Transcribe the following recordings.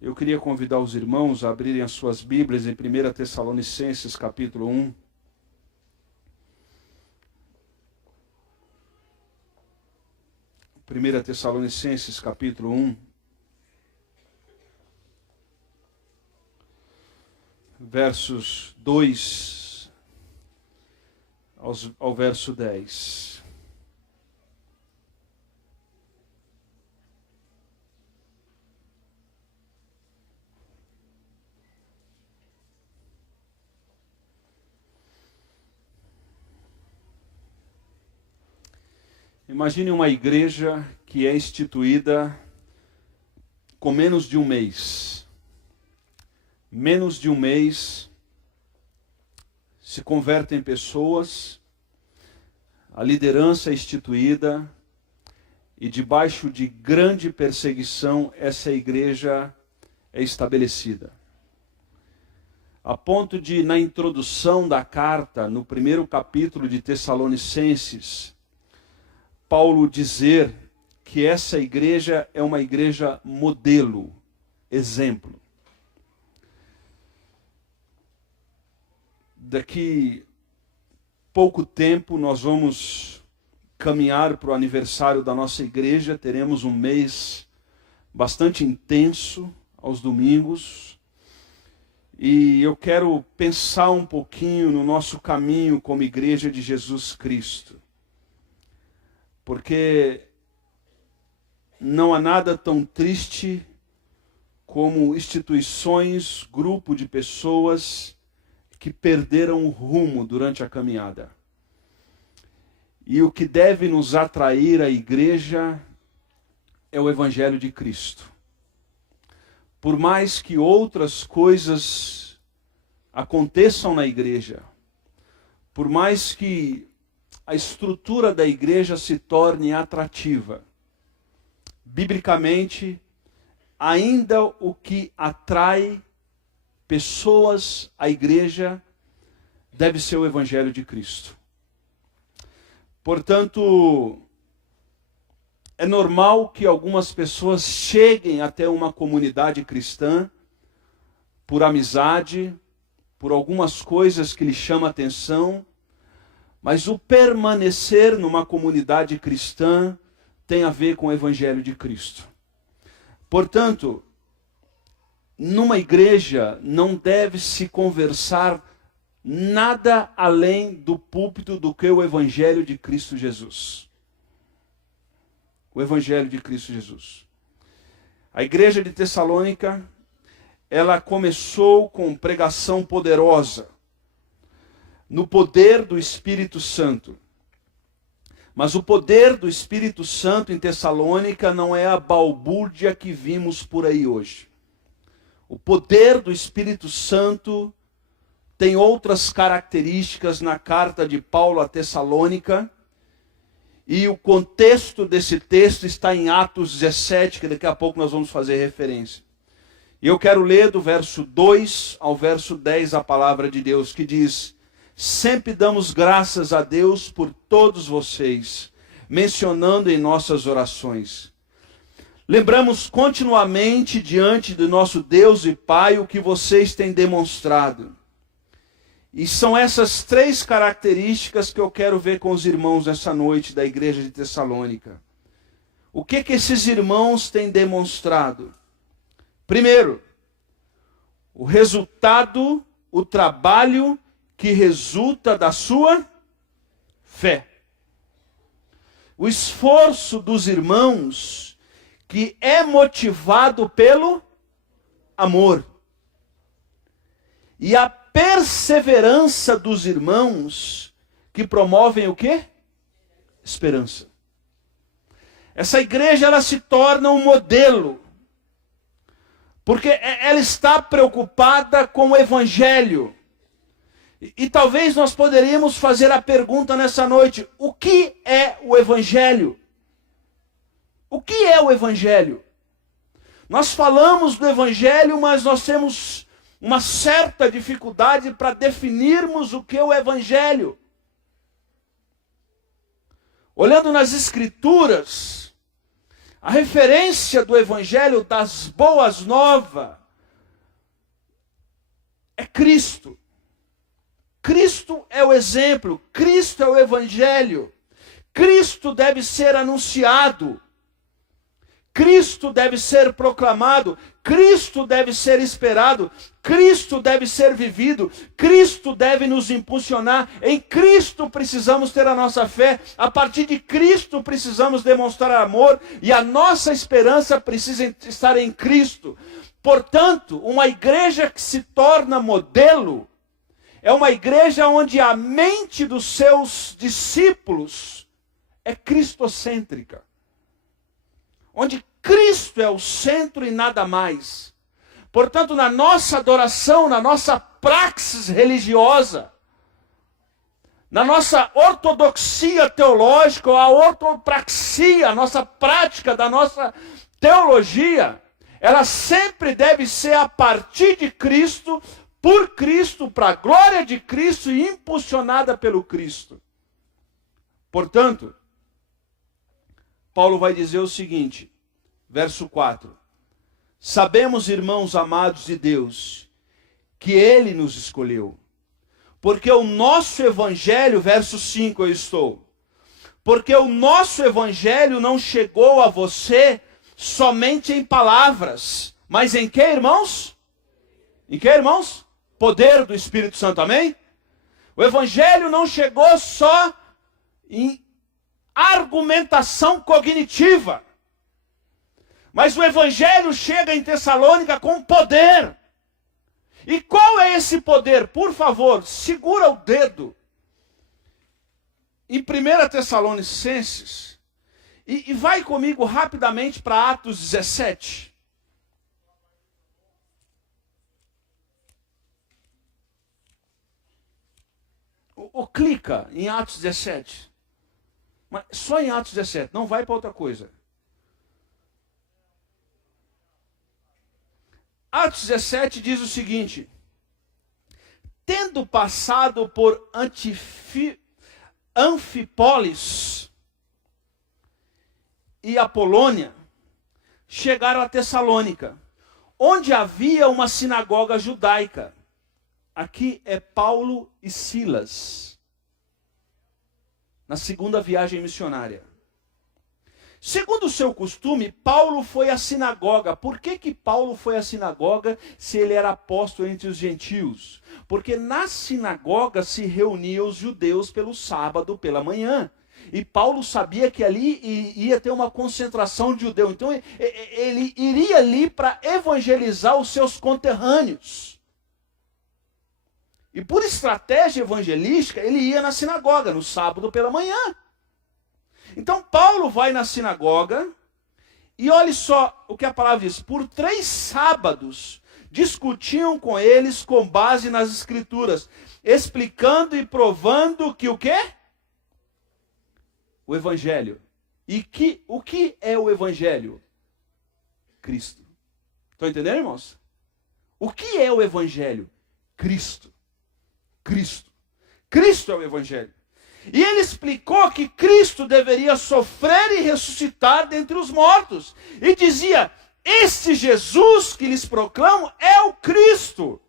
Eu queria convidar os irmãos a abrirem as suas Bíblias em 1 Tessalonicenses, capítulo 1. Primeira Tessalonicenses, capítulo 1. Versos 2 ao verso 10. Imagine uma igreja que é instituída com menos de um mês. Menos de um mês se convertem pessoas, a liderança é instituída e debaixo de grande perseguição essa igreja é estabelecida. A ponto de, na introdução da carta, no primeiro capítulo de Tessalonicenses, Paulo dizer que essa igreja é uma igreja modelo, exemplo. Daqui pouco tempo nós vamos caminhar para o aniversário da nossa igreja, teremos um mês bastante intenso aos domingos, e eu quero pensar um pouquinho no nosso caminho como igreja de Jesus Cristo. Porque não há nada tão triste como instituições, grupo de pessoas que perderam o rumo durante a caminhada. E o que deve nos atrair à igreja é o Evangelho de Cristo. Por mais que outras coisas aconteçam na igreja, por mais que a estrutura da igreja se torne atrativa, biblicamente, ainda o que atrai pessoas à igreja deve ser o Evangelho de Cristo. Portanto, é normal que algumas pessoas cheguem até uma comunidade cristã por amizade, por algumas coisas que lhes chamam a atenção, mas o permanecer numa comunidade cristã tem a ver com o Evangelho de Cristo. Portanto, numa igreja não deve se conversar nada além do púlpito do que o Evangelho de Cristo Jesus. O Evangelho de Cristo Jesus. A igreja de Tessalônica, ela começou com pregação poderosa, no poder do Espírito Santo. Mas o poder do Espírito Santo em Tessalônica não é a balbúrdia que vimos por aí hoje. O poder do Espírito Santo tem outras características na carta de Paulo a Tessalônica, e o contexto desse texto está em Atos 17, que daqui a pouco nós vamos fazer referência. E eu quero ler do verso 2 ao verso 10 a palavra de Deus, que diz: sempre damos graças a Deus por todos vocês, mencionando em nossas orações. Lembramos continuamente diante do nosso Deus e Pai o que vocês têm demonstrado. E são essas três características que eu quero ver com os irmãos nessa noite da igreja de Tessalônica. O que esses irmãos têm demonstrado? Primeiro, o resultado, o trabalho que resulta da sua fé. O esforço dos irmãos que é motivado pelo amor. E a perseverança dos irmãos que promovem o quê? Esperança. Essa igreja, ela se torna um modelo, porque ela está preocupada com o Evangelho. E talvez nós poderíamos fazer a pergunta nessa noite: o que é o Evangelho? O que é o Evangelho? Nós falamos do Evangelho, mas nós temos uma certa dificuldade para definirmos o que é o Evangelho. Olhando nas Escrituras, A referência do Evangelho das Boas Novas é Cristo. Cristo é o exemplo, Cristo é o Evangelho. Cristo deve ser anunciado. Cristo deve ser proclamado, Cristo deve ser esperado, Cristo deve ser vivido, Cristo deve nos impulsionar, em Cristo precisamos ter a nossa fé, a partir de Cristo precisamos demonstrar amor e a nossa esperança precisa estar em Cristo. Portanto, uma igreja que se torna modelo é uma igreja onde a mente dos seus discípulos é cristocêntrica. Onde Cristo é o centro e nada mais. Portanto, na nossa adoração, na nossa praxis religiosa, na nossa ortodoxia teológica, a ortopraxia, a nossa prática da nossa teologia, ela sempre deve ser a partir de Cristo, por Cristo, para a glória de Cristo e impulsionada pelo Cristo. Portanto, Paulo vai dizer o seguinte, verso 4. Sabemos, irmãos amados de Deus, que Ele nos escolheu. Porque o nosso evangelho, verso 5 eu estou. Porque o nosso evangelho não chegou a você somente em palavras. Mas em que, irmãos? Em que, irmãos? Poder do Espírito Santo, amém? O evangelho não chegou só em argumentação cognitiva. Mas o evangelho chega em Tessalônica com poder. E qual é esse poder? Por favor, segura o dedo em 1 Tessalonicenses e vai comigo rapidamente para Atos 17. Ou clica em Atos 17. Mas só em Atos 17, não vai para outra coisa. Atos 17 diz o seguinte: tendo passado por Anfípolis e Apolônia, chegaram a Tessalônica, onde havia uma sinagoga judaica. Aqui é Paulo e Silas, na segunda viagem missionária. Segundo o seu costume, Paulo foi à sinagoga. Por que Paulo foi à sinagoga se ele era apóstolo entre os gentios? Porque na sinagoga se reuniam os judeus pelo sábado, pela manhã. E Paulo sabia que ali ia ter uma concentração de judeu. Então ele iria ali para evangelizar os seus conterrâneos. E por estratégia evangelística, ele ia na sinagoga no sábado pela manhã. Então Paulo vai na sinagoga e olhe só o que a palavra diz. Por 3 sábados discutiam com eles com base nas escrituras, explicando e provando que o quê? O evangelho. E o que é o evangelho? Cristo. Estão entendendo, irmãos? O que é o evangelho? Cristo. Cristo. Cristo é o evangelho. E ele explicou que Cristo deveria sofrer e ressuscitar dentre os mortos. E dizia, este Jesus que lhes proclamo é o Cristo.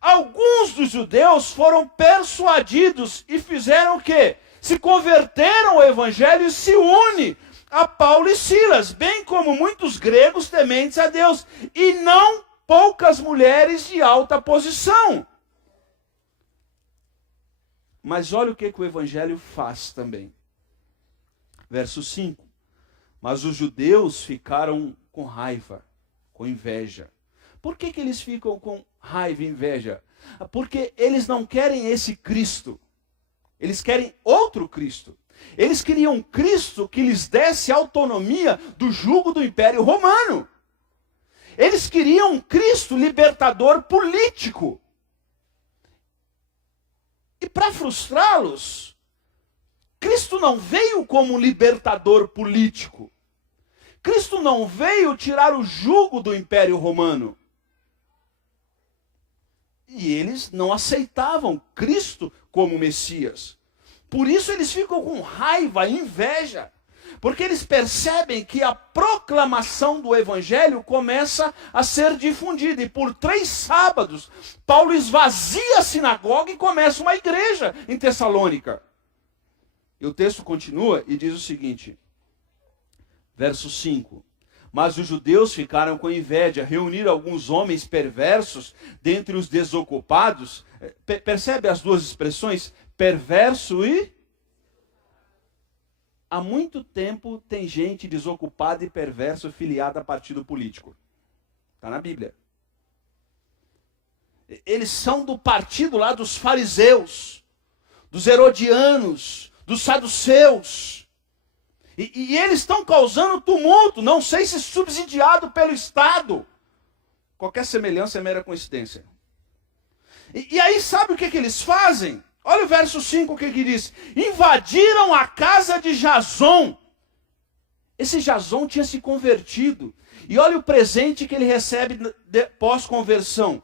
Alguns dos judeus foram persuadidos e fizeram o quê? Se converteram ao evangelho e se unem a Paulo e Silas, bem como muitos gregos tementes a Deus, e não poucas mulheres de alta posição. Mas olha o que o evangelho faz também. Verso 5. Mas os judeus ficaram com raiva, com inveja. Por que eles ficam com raiva e inveja? Porque eles não querem esse Cristo. Eles querem outro Cristo. Eles queriam um Cristo que lhes desse autonomia do jugo do Império Romano. Eles queriam um Cristo libertador político. E para frustrá-los, Cristo não veio como libertador político. Cristo não veio tirar o jugo do Império Romano. E eles não aceitavam Cristo como Messias. Por isso eles ficam com raiva, inveja. Porque eles percebem que a proclamação do evangelho começa a ser difundida. E por 3 sábados, Paulo esvazia a sinagoga e começa uma igreja em Tessalônica. E o texto continua e diz o seguinte, verso 5. Mas os judeus ficaram com inveja, reuniram alguns homens perversos dentre os desocupados. Percebe as 2 expressões? Perverso e... Há muito tempo tem gente desocupada e perversa filiada a partido político. Está na Bíblia. Eles são do partido lá dos fariseus, dos herodianos, dos saduceus. E eles estão causando tumulto, não sei se subsidiado pelo Estado. Qualquer semelhança é mera coincidência. E aí sabe o que eles fazem? Olha o verso 5, o que diz? Invadiram a casa de Jason. Esse Jason tinha se convertido. E olha o presente que ele recebe pós-conversão.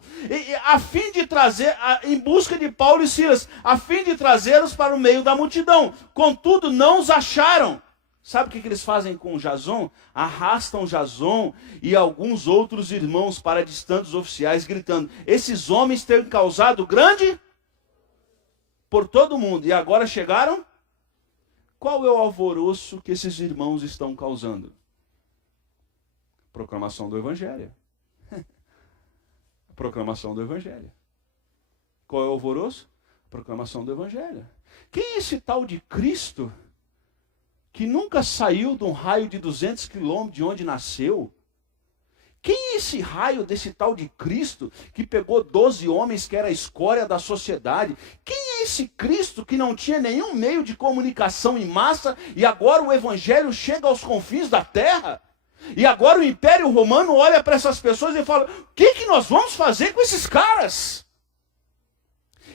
A fim de trazer, em busca de Paulo e Silas, a fim de trazê-los para o meio da multidão. Contudo, não os acharam. Sabe o que eles fazem com Jason? Arrastam Jason e alguns outros irmãos para distantes oficiais, gritando, esses homens têm causado grande... por todo mundo. E agora chegaram? Qual é o alvoroço que esses irmãos estão causando? Proclamação do Evangelho. Proclamação do Evangelho. Qual é o alvoroço? Proclamação do Evangelho. Quem é esse tal de Cristo que nunca saiu de um raio de 200 quilômetros de onde nasceu? Quem é esse raio desse tal de Cristo que pegou 12 homens que era a escória da sociedade? Quem é esse Cristo que não tinha nenhum meio de comunicação em massa e agora o evangelho chega aos confins da terra? E agora o Império Romano olha para essas pessoas e fala, o que nós vamos fazer com esses caras?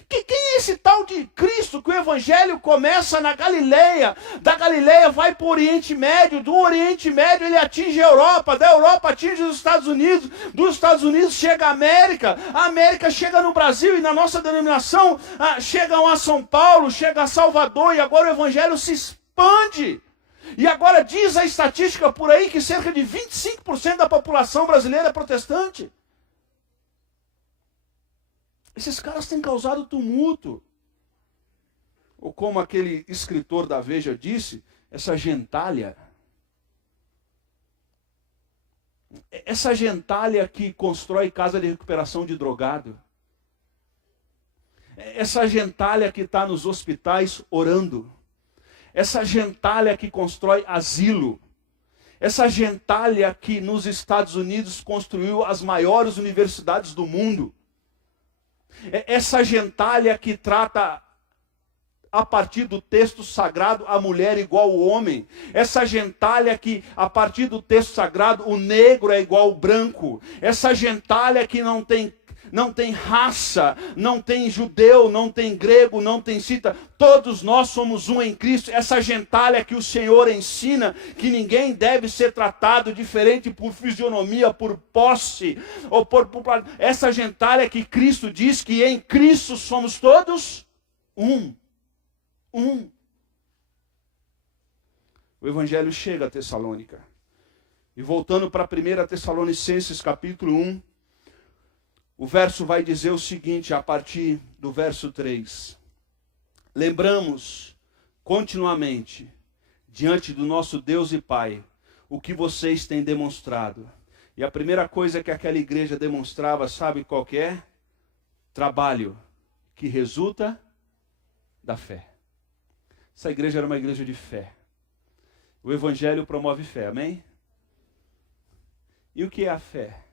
Quem é esse tal de Cristo que o Evangelho começa na Galileia, da Galileia vai para o Oriente Médio, do Oriente Médio ele atinge a Europa, da Europa atinge os Estados Unidos, dos Estados Unidos chega a América chega no Brasil e na nossa denominação chegam a São Paulo, chega a Salvador e agora o Evangelho se expande. E agora diz a estatística por aí que cerca de 25% da população brasileira é protestante. Esses caras têm causado tumulto. Ou como aquele escritor da Veja disse, essa gentalha. Essa gentalha que constrói casa de recuperação de drogado. Essa gentalha que está nos hospitais orando. Essa gentalha que constrói asilo. Essa gentalha que nos Estados Unidos construiu as maiores universidades do mundo. Essa gentalha que trata, a partir do texto sagrado, a mulher igual ao homem. Essa gentalha que, a partir do texto sagrado, o negro é igual ao branco. Essa gentalha que não tem raça, não tem judeu, não tem grego, não tem cita. Todos nós somos um em Cristo. Essa gentalha que o Senhor ensina que ninguém deve ser tratado diferente por fisionomia, por posse, ou por essa gentalha que Cristo diz que em Cristo somos todos um. O Evangelho chega a Tessalônica. E voltando para 1 Tessalonicenses capítulo 1, o verso vai dizer o seguinte, a partir do verso 3. Lembramos continuamente, diante do nosso Deus e Pai, o que vocês têm demonstrado. E a primeira coisa que aquela igreja demonstrava, sabe qual que é? Trabalho, que resulta da fé. Essa igreja era uma igreja de fé. O Evangelho promove fé, amém? E o que é a fé?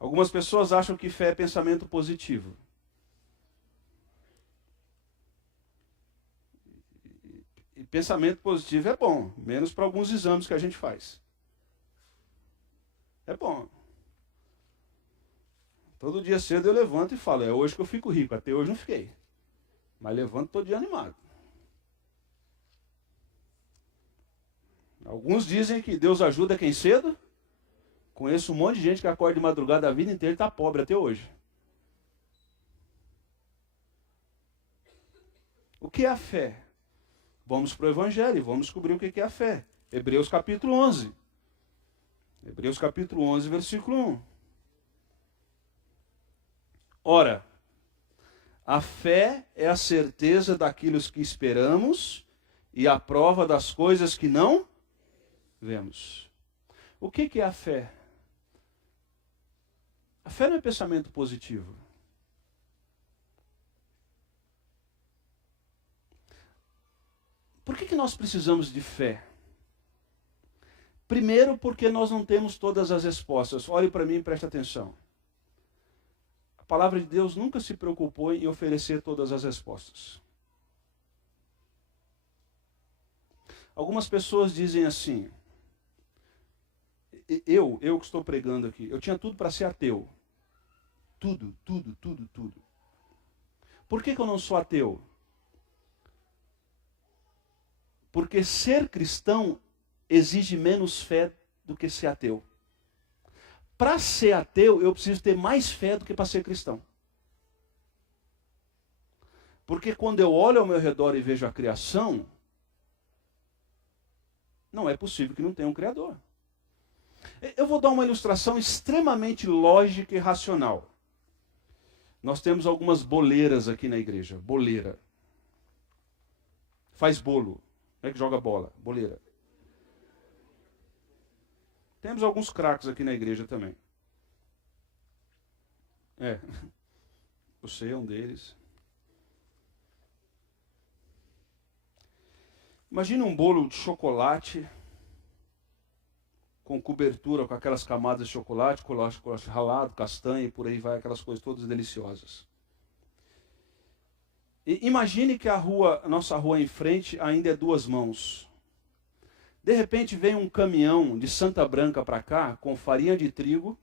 Algumas pessoas acham que fé é pensamento positivo. E pensamento positivo é bom, menos para alguns exames que a gente faz. É bom. Todo dia cedo eu levanto e falo, é hoje que eu fico rico. Até hoje não fiquei. Mas levanto todo dia animado. Alguns dizem que Deus ajuda quem cedo. Conheço um monte de gente que acorda de madrugada a vida inteira e está pobre até hoje. O que é a fé? Vamos para o Evangelho, vamos descobrir o que é a fé. Hebreus capítulo 11. Hebreus capítulo 11, versículo 1. Ora, a fé é a certeza daquilo que esperamos e a prova das coisas que não vemos. O que é a fé? A fé não é pensamento positivo. Por que nós precisamos de fé? Primeiro, porque nós não temos todas as respostas. Olhe para mim e preste atenção. A palavra de Deus nunca se preocupou em oferecer todas as respostas. Algumas pessoas dizem assim, eu que estou pregando aqui, eu tinha tudo para ser ateu. Tudo. Por que eu não sou ateu? Porque ser cristão exige menos fé do que ser ateu. Para ser ateu, eu preciso ter mais fé do que para ser cristão. Porque quando eu olho ao meu redor e vejo a criação, não é possível que não tenha um Criador. Eu vou dar uma ilustração extremamente lógica e racional. Nós temos algumas boleiras aqui na igreja. Boleira. Faz bolo. Como é que joga bola? Boleira. Temos alguns craques aqui na igreja também. Você é um deles. Imagina um bolo de chocolate com cobertura, com aquelas camadas de chocolate ralado, castanha e por aí vai, aquelas coisas todas deliciosas. E imagine que a nossa rua em frente ainda é 2 mãos. De repente vem um caminhão de Santa Branca para cá com farinha de trigo,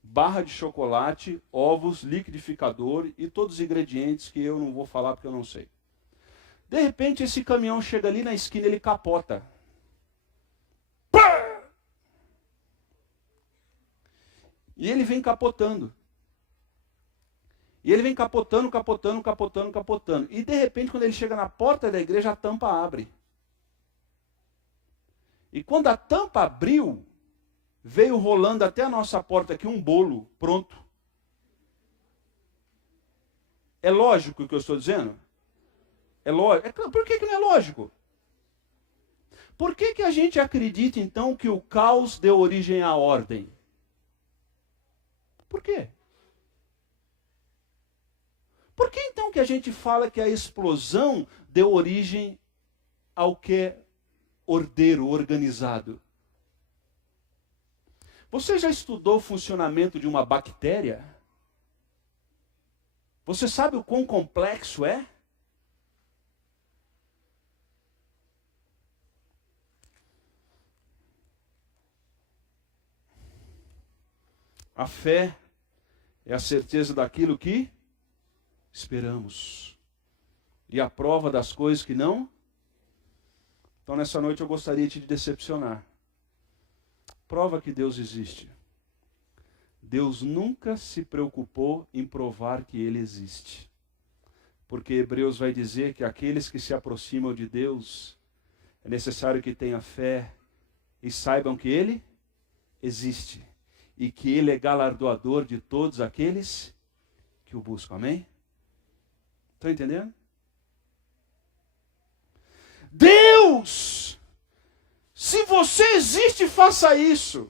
barra de chocolate, ovos, liquidificador e todos os ingredientes que eu não vou falar porque eu não sei. De repente esse caminhão chega ali na esquina e ele capota. Pá! E ele vem capotando. E ele vem capotando. E de repente quando ele chega na porta da igreja a tampa abre. E quando a tampa abriu, veio rolando até a nossa porta aqui um bolo pronto. É lógico o que eu estou dizendo? É lógico. Por que não é lógico? Por que a gente acredita então que o caos deu origem à ordem? Por quê? Por que então que a gente fala que a explosão deu origem ao que é ordeiro, organizado? Você já estudou o funcionamento de uma bactéria? Você sabe o quão complexo é? A fé é a certeza daquilo que esperamos. E a prova das coisas que não. Então nessa noite eu gostaria de te decepcionar. Prova que Deus existe. Deus nunca se preocupou em provar que Ele existe. Porque Hebreus vai dizer que aqueles que se aproximam de Deus, é necessário que tenham fé e saibam que Ele existe. E que Ele é galardoador de todos aqueles que o buscam. Amém? Estão entendendo? Deus! Se você existe, faça isso.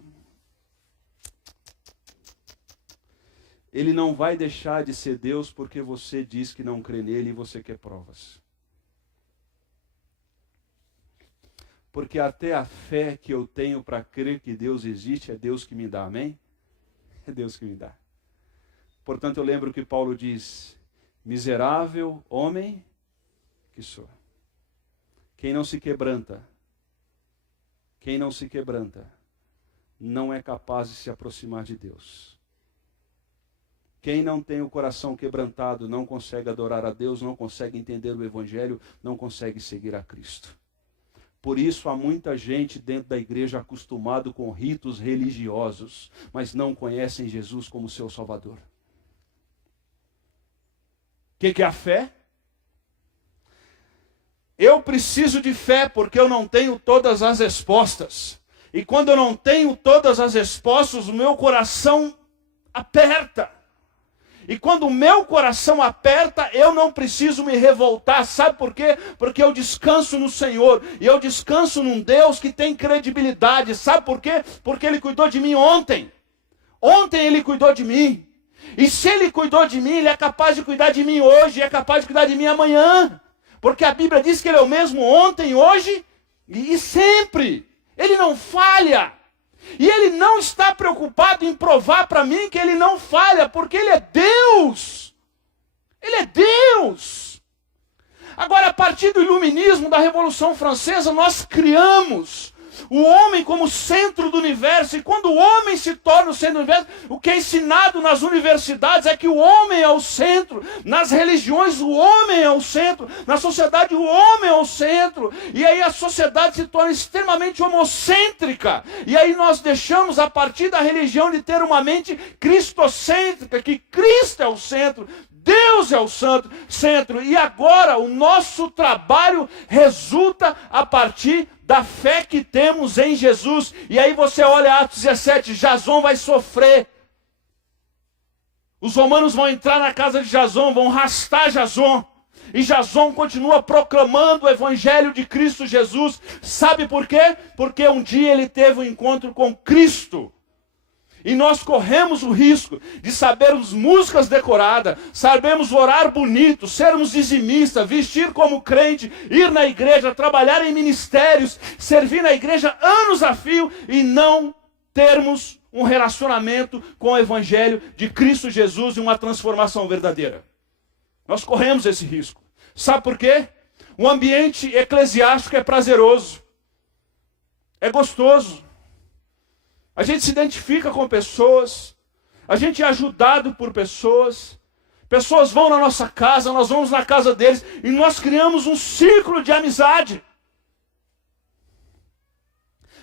Ele não vai deixar de ser Deus porque você diz que não crê nele e você quer provas. Porque até a fé que eu tenho para crer que Deus existe é Deus que me dá, amém? É Deus que me dá. Portanto, eu lembro que Paulo diz, miserável homem que sou. Quem não se quebranta, não é capaz de se aproximar de Deus. Quem não tem o coração quebrantado não consegue adorar a Deus, não consegue entender o Evangelho, não consegue seguir a Cristo. Por isso há muita gente dentro da igreja acostumado com ritos religiosos, mas não conhecem Jesus como seu Salvador. O que é a fé? Eu preciso de fé porque eu não tenho todas as respostas. E quando eu não tenho todas as respostas, o meu coração aperta. E quando o meu coração aperta, eu não preciso me revoltar. Sabe por quê? Porque eu descanso no Senhor. E eu descanso num Deus que tem credibilidade. Sabe por quê? Porque Ele cuidou de mim ontem. Ontem Ele cuidou de mim. E se Ele cuidou de mim, Ele é capaz de cuidar de mim hoje. E é capaz de cuidar de mim amanhã. Porque a Bíblia diz que Ele é o mesmo ontem, hoje e sempre. Ele não falha. E Ele não está preocupado em provar para mim que Ele não falha, porque Ele é Deus. Ele é Deus. Agora, a partir do iluminismo, da Revolução Francesa, nós criamos o homem como centro do universo. E quando o homem se torna o centro do universo, o que é ensinado nas universidades é que o homem é o centro. Nas religiões, o homem é o centro. Na sociedade, o homem é o centro. E aí a sociedade se torna extremamente homocêntrica. E aí nós deixamos, a partir da religião, de ter uma mente cristocêntrica, que Cristo é o centro. Deus é o centro. E agora o nosso trabalho resulta a partir da fé que temos em Jesus. E aí você olha Atos 17, Jason vai sofrer. Os romanos vão entrar na casa de Jason, vão arrastar Jason. E Jason continua proclamando o evangelho de Cristo Jesus. Sabe por quê? Porque um dia ele teve um encontro com Cristo. E nós corremos o risco de sabermos músicas decoradas, sabermos orar bonito, sermos dizimistas, vestir como crente, ir na igreja, trabalhar em ministérios, servir na igreja anos a fio e não termos um relacionamento com o evangelho de Cristo Jesus e uma transformação verdadeira. Nós corremos esse risco. Sabe por quê? O ambiente eclesiástico é prazeroso, é gostoso. A gente se identifica com pessoas, a gente é ajudado por pessoas, pessoas vão na nossa casa, nós vamos na casa deles e nós criamos um círculo de amizade.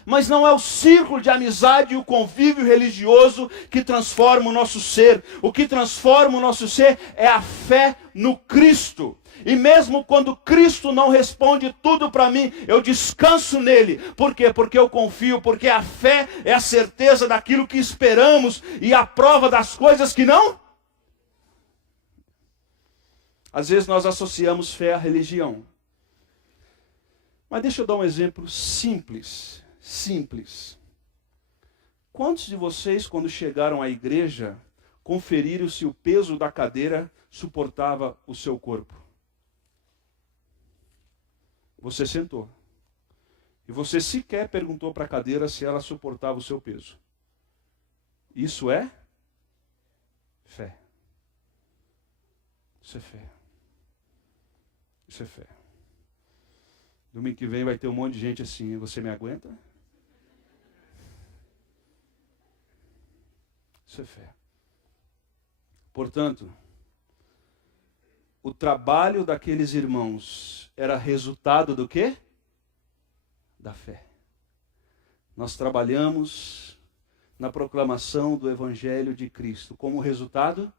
Mas não é o círculo de amizade e o convívio religioso que transforma o nosso ser. O que transforma o nosso ser é a fé no Cristo. E mesmo quando Cristo não responde tudo para mim, eu descanso nele. Por quê? Porque eu confio, porque a fé é a certeza daquilo que esperamos e a prova das coisas que não. Às vezes nós associamos fé à religião. Mas deixa eu dar um exemplo simples. Quantos de vocês, quando chegaram à igreja, conferiram se o peso da cadeira suportava o seu corpo? Você sentou. E você sequer perguntou para a cadeira se ela suportava o seu peso. Isso é fé. Isso é fé. Isso é fé. Domingo que vem vai ter um monte de gente assim. Você me aguenta? Isso é fé. Portanto, o trabalho daqueles irmãos era resultado do quê? Da fé. Nós trabalhamos na proclamação do Evangelho de Cristo como resultado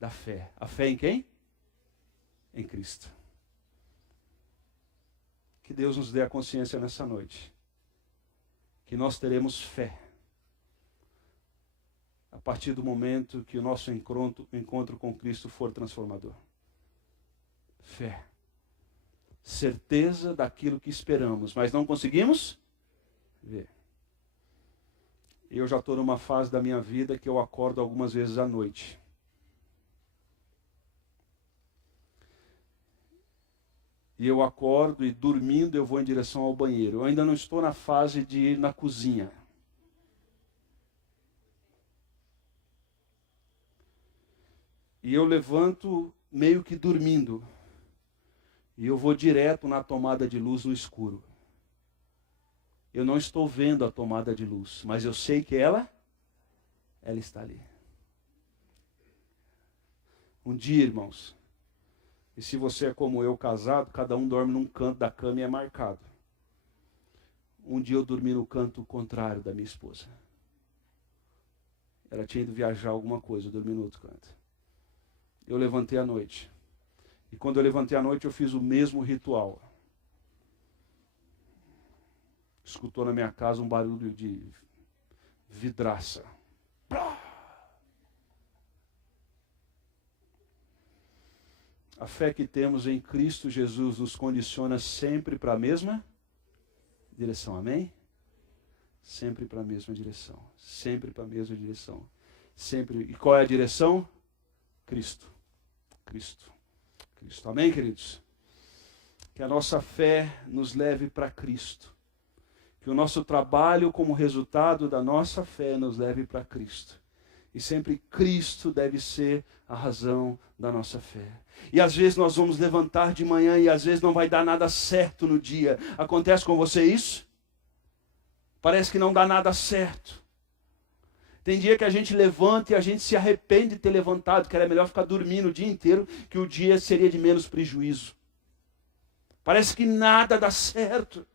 da fé. A fé em quem? Em Cristo. Que Deus nos dê a consciência nessa noite. Que nós teremos fé. A partir do momento que o nosso encontro com Cristo for transformador. Fé. Certeza daquilo que esperamos, mas não conseguimos ver. Eu já estou numa fase da minha vida que eu acordo algumas vezes à noite. E eu acordo e dormindo eu vou em direção ao banheiro. Eu ainda não estou na fase de ir na cozinha. E eu levanto meio que dormindo. E eu vou direto na tomada de luz no escuro. Eu não estou vendo a tomada de luz, mas eu sei que ela está ali. Um dia, irmãos, e se você é como eu, casado, cada um dorme num canto da cama e é marcado. Um dia eu dormi no canto contrário da minha esposa. Ela tinha ido viajar alguma coisa, eu dormi no outro canto. Eu levantei à noite. E quando eu levantei à noite, eu fiz o mesmo ritual. Escutou na minha casa um barulho de vidraça. A fé que temos em Cristo Jesus nos condiciona sempre para a mesma direção, amém? Sempre para a mesma direção, sempre para a mesma direção. Sempre. E qual é a direção? Cristo. Cristo. Cristo. Amém, queridos? Que a nossa fé nos leve para Cristo. Que o nosso trabalho como resultado da nossa fé nos leve para Cristo. E sempre Cristo deve ser a razão da nossa fé. E às vezes nós vamos levantar de manhã e às vezes não vai dar nada certo no dia. Acontece com você isso? Parece que não dá nada certo. Tem dia que a gente levanta e a gente se arrepende de ter levantado, que era melhor ficar dormindo o dia inteiro, que o dia seria de menos prejuízo. Parece que nada dá certo.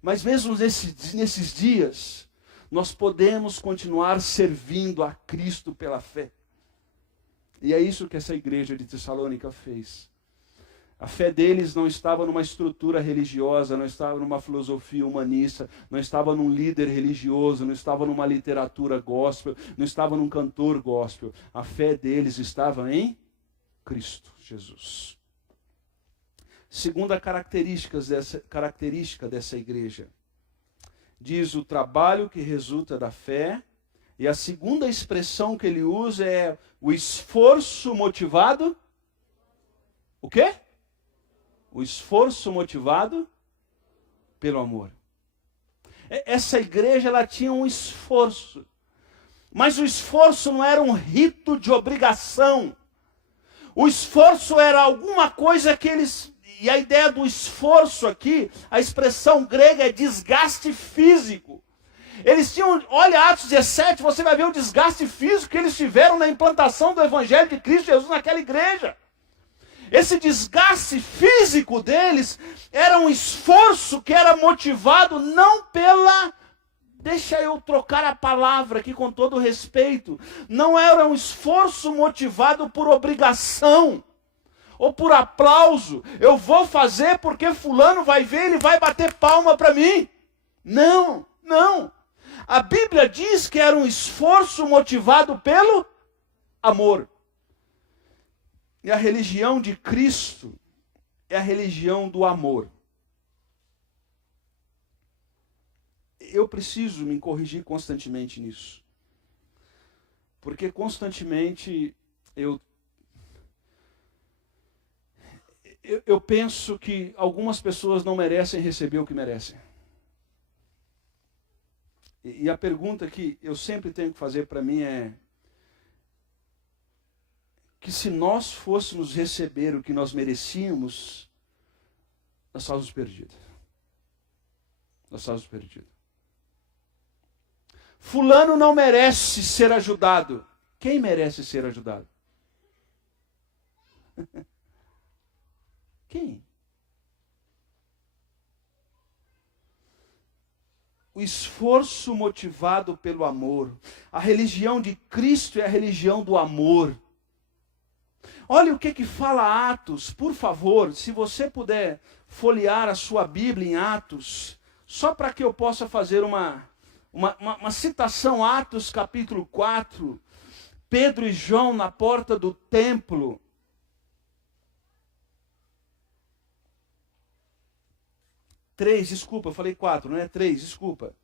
Mas mesmo nesses dias, nós podemos continuar servindo a Cristo pela fé. E é isso que essa igreja de Tessalônica fez. A fé deles não estava numa estrutura religiosa, não estava numa filosofia humanista, não estava num líder religioso, não estava numa literatura gospel, não estava num cantor gospel. A fé deles estava em Cristo Jesus. Segunda característica dessa igreja. Diz o trabalho que resulta da fé. E a segunda expressão que ele usa é o esforço motivado. O quê? O esforço motivado pelo amor. Essa igreja, ela tinha um esforço. Mas o esforço não era um rito de obrigação. O esforço era alguma coisa que eles... E a ideia do esforço aqui, a expressão grega é desgaste físico. Eles tinham, olha Atos 17, você vai ver o desgaste físico que eles tiveram na implantação do Evangelho de Cristo Jesus naquela igreja. Esse desgaste físico deles era um esforço que era motivado não pela... Deixa eu trocar a palavra aqui com todo respeito. Não era um esforço motivado por obrigação ou por aplauso. Eu vou fazer porque fulano vai ver, ele vai bater palma para mim. Não, não. A Bíblia diz que era um esforço motivado pelo amor. E a religião de Cristo é a religião do amor. Eu preciso me corrigir constantemente nisso. Porque constantemente eu penso que algumas pessoas não merecem receber o que merecem. E a pergunta que eu sempre tenho que fazer para mim é que se nós fôssemos receber o que nós merecíamos, nós estávamos perdidos. Nós estávamos perdidos. Fulano não merece ser ajudado. Quem merece ser ajudado? Quem? O esforço motivado pelo amor. A religião de Cristo é a religião do amor. Olha o que fala Atos, por favor, se você puder folhear a sua Bíblia em Atos, só para que eu possa fazer uma citação, Atos capítulo 4, Pedro e João na porta do templo. Desculpa, eu falei 4, não é 3, desculpa.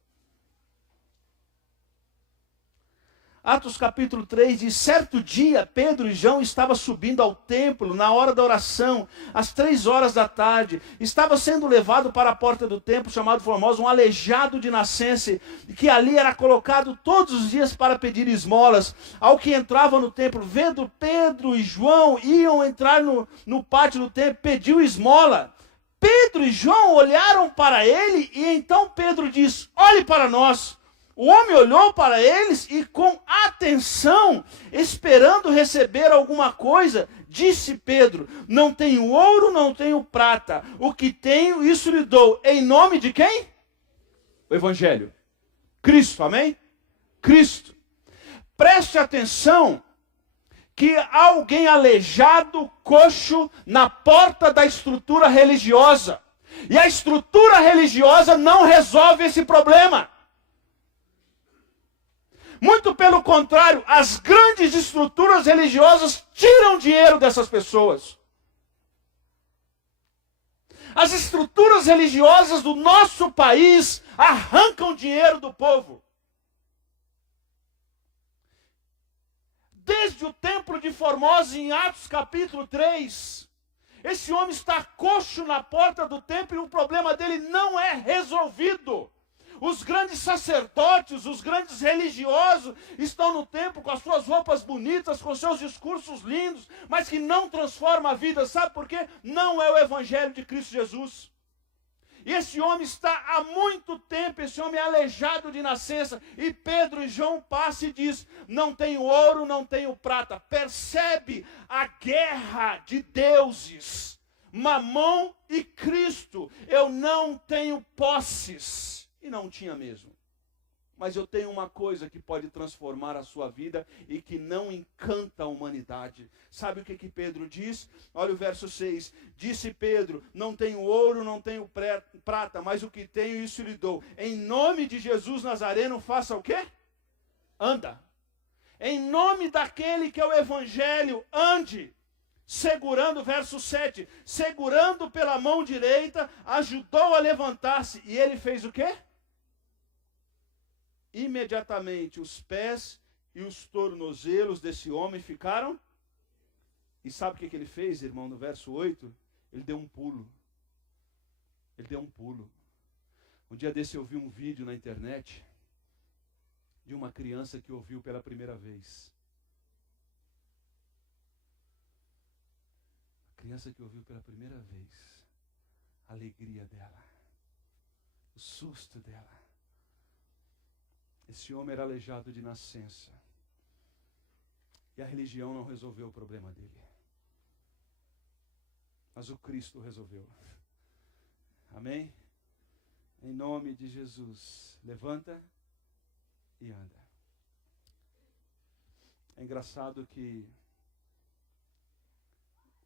Atos capítulo 3 diz, certo dia, Pedro e João estavam subindo ao templo na hora da oração, às 3 da tarde. Estava sendo levado para a porta do templo, chamado Formosa, um aleijado de nascença, que ali era colocado todos os dias para pedir esmolas. Ao que entrava no templo, vendo Pedro e João iam entrar no pátio do templo, pediu esmola. Pedro e João olharam para ele e então Pedro diz, olhe para nós. O homem olhou para eles e com atenção, esperando receber alguma coisa, disse Pedro, não tenho ouro, não tenho prata, o que tenho, isso lhe dou. Em nome de quem? O Evangelho. Cristo, amém? Cristo. Preste atenção que há alguém aleijado, coxo, na porta da estrutura religiosa. E a estrutura religiosa não resolve esse problema. Muito pelo contrário, as grandes estruturas religiosas tiram dinheiro dessas pessoas. As estruturas religiosas do nosso país arrancam dinheiro do povo. Desde o templo de Formosa, em Atos capítulo 3, esse homem está coxo na porta do templo e o problema dele não é resolvido. Os grandes sacerdotes, os grandes religiosos estão no templo com as suas roupas bonitas, com seus discursos lindos, mas que não transformam a vida. Sabe por quê? Não é o evangelho de Cristo Jesus. E esse homem está há muito tempo, esse homem é aleijado de nascença. E Pedro e João passam e diz: não tenho ouro, não tenho prata. Percebe a guerra de deuses, Mamon e Cristo. Eu não tenho posses. E não tinha mesmo. Mas eu tenho uma coisa que pode transformar a sua vida e que não encanta a humanidade. Sabe o que Pedro diz? Olha o verso 6. Disse Pedro: não tenho ouro, não tenho prata, mas o que tenho, isso lhe dou. Em nome de Jesus Nazareno, faça o quê? Anda. Em nome daquele que é o evangelho, ande. Segurando, verso 7, segurando pela mão direita, ajudou a levantar-se. E ele fez o quê? Imediatamente os pés e os tornozelos desse homem ficaram. E sabe o que ele fez, irmão, no verso 8? Ele deu um pulo. Ele deu um pulo. Um dia desse eu vi um vídeo na internet de uma criança que ouviu pela primeira vez. A criança que ouviu pela primeira vez. A alegria dela. O susto dela. Esse homem era aleijado de nascença. E a religião não resolveu o problema dele. Mas o Cristo resolveu. Amém? Em nome de Jesus. Levanta e anda. É engraçado que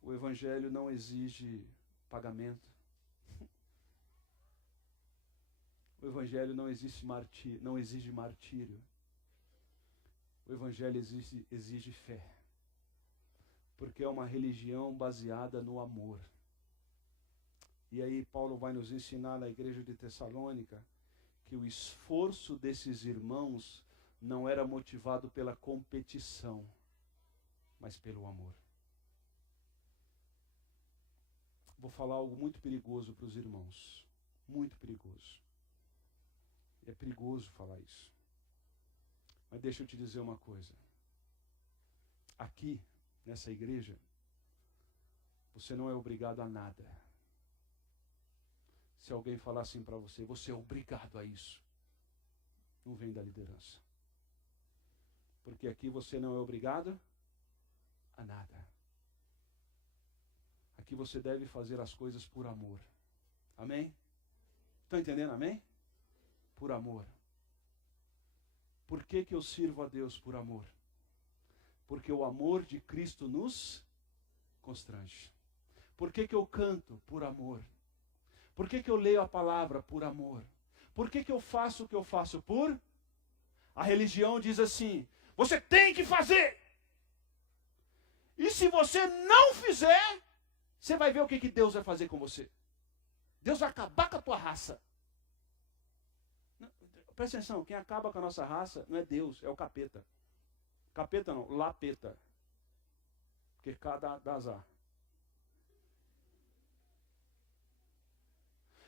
o Evangelho não exige pagamento. O Evangelho não exige martírio. O Evangelho exige fé. Porque é uma religião baseada no amor. E aí Paulo vai nos ensinar na igreja de Tessalônica que o esforço desses irmãos não era motivado pela competição, mas pelo amor. Vou falar algo muito perigoso para os irmãos. Muito perigoso. É perigoso falar isso. Mas deixa eu te dizer uma coisa. Aqui, nessa igreja, você não é obrigado a nada. Se alguém falar assim para você, você é obrigado a isso, não vem da liderança. Porque aqui você não é obrigado a nada. Aqui você deve fazer as coisas por amor. Amém? Estão entendendo? Amém? Por amor. Por que eu sirvo a Deus por amor? Porque o amor de Cristo nos constrange. Por que eu canto? Por amor. Por que eu leio a palavra? Por amor. Por que eu faço o que eu faço? Por? A religião diz assim: você tem que fazer. E se você não fizer, você vai ver o que Deus vai fazer com você. Deus vai acabar com a tua raça. Presta atenção, quem acaba com a nossa raça não é Deus, é o capeta. Capeta não, lapeta. Porque cada dá azar.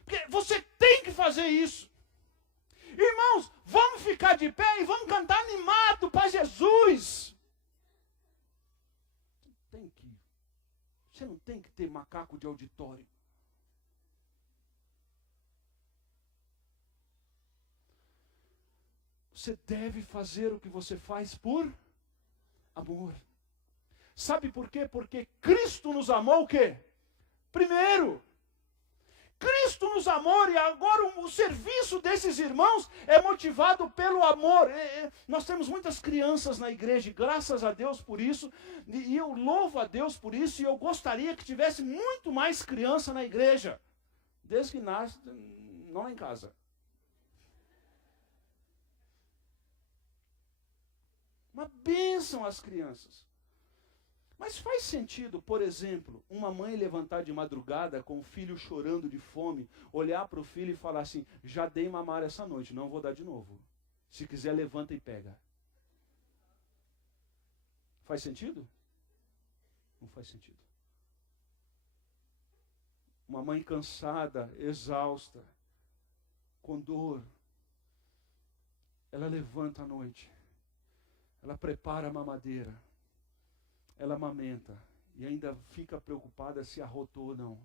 Porque você tem que fazer isso. Irmãos, vamos ficar de pé e vamos cantar animado para Jesus. Você não tem que ter macaco de auditório. Você deve fazer o que você faz por amor. Sabe por quê? Porque Cristo nos amou o quê? Primeiro. Cristo nos amou e agora o serviço desses irmãos é motivado pelo amor. Nós temos muitas crianças na igreja, e graças a Deus por isso, e eu louvo a Deus por isso, e eu gostaria que tivesse muito mais criança na igreja, desde que nasce, não em casa. Uma bênção às crianças. Mas faz sentido, por exemplo, uma mãe levantar de madrugada com o filho chorando de fome, olhar para o filho e falar assim, já dei mamar essa noite, não vou dar de novo. Se quiser, levanta e pega. Faz sentido? Não faz sentido. Uma mãe cansada, exausta, com dor, ela levanta à noite, ela prepara a mamadeira, ela amamenta e ainda fica preocupada se arrotou ou não.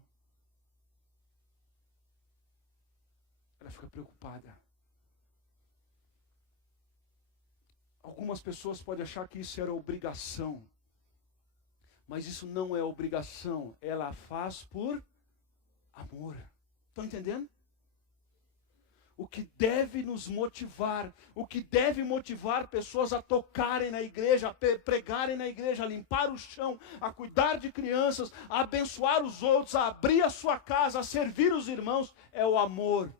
Ela fica preocupada. Algumas pessoas podem achar que isso era obrigação, mas isso não é obrigação, ela faz por amor. Estão entendendo? O que deve nos motivar, o que deve motivar pessoas a tocarem na igreja, a pregarem na igreja, a limpar o chão, a cuidar de crianças, a abençoar os outros, a abrir a sua casa, a servir os irmãos, é o amor.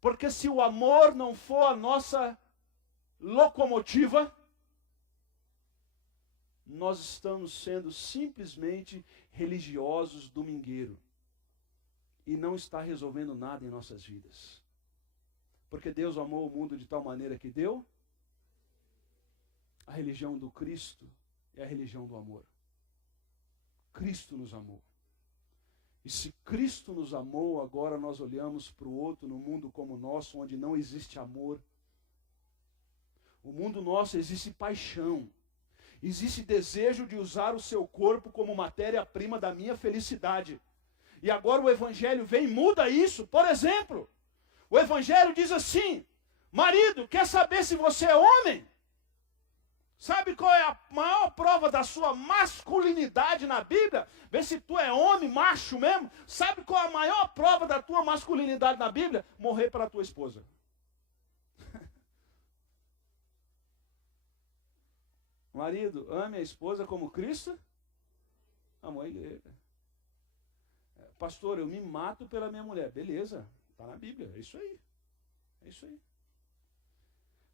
Porque se o amor não for a nossa locomotiva, nós estamos sendo simplesmente religiosos domingueiros. E não está resolvendo nada em nossas vidas. Porque Deus amou o mundo de tal maneira que deu. A religião do Cristo é a religião do amor. Cristo nos amou. E se Cristo nos amou, agora nós olhamos para o outro no mundo como o nosso, onde não existe amor. O mundo nosso existe paixão. Existe desejo de usar o seu corpo como matéria-prima da minha felicidade. E agora o Evangelho vem e muda isso. Por exemplo, o Evangelho diz assim, marido, quer saber se você é homem? Sabe qual é a maior prova da sua masculinidade na Bíblia? Vê se tu é homem, macho mesmo. Sabe qual é a maior prova da tua masculinidade na Bíblia? Morrer para a tua esposa. Marido, ame a esposa como Cristo amou a igreja. Pastor, eu me mato pela minha mulher. Beleza, está na Bíblia, é isso aí. É isso aí.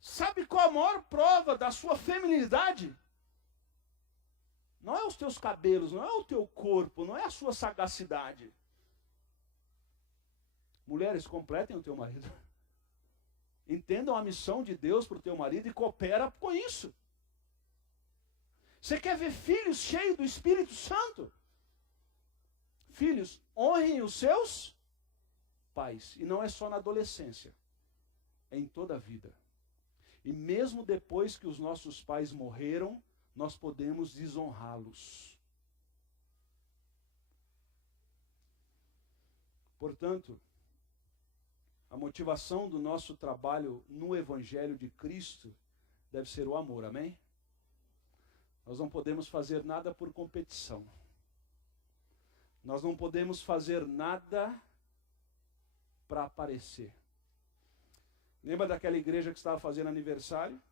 Sabe qual a maior prova da sua feminilidade? Não é os teus cabelos, não é o teu corpo, não é a sua sagacidade. Mulheres, completem o teu marido. Entendam a missão de Deus para o teu marido e coopera com isso. Você quer ver filhos cheios do Espírito Santo? Filhos, honrem os seus pais. E não é só na adolescência. É em toda a vida. E mesmo depois que os nossos pais morreram, nós podemos desonrá-los. Portanto, a motivação do nosso trabalho no Evangelho de Cristo deve ser o amor, amém? Nós não podemos fazer nada por competição. Nós não podemos fazer nada para aparecer. Lembra daquela igreja que estava fazendo aniversário?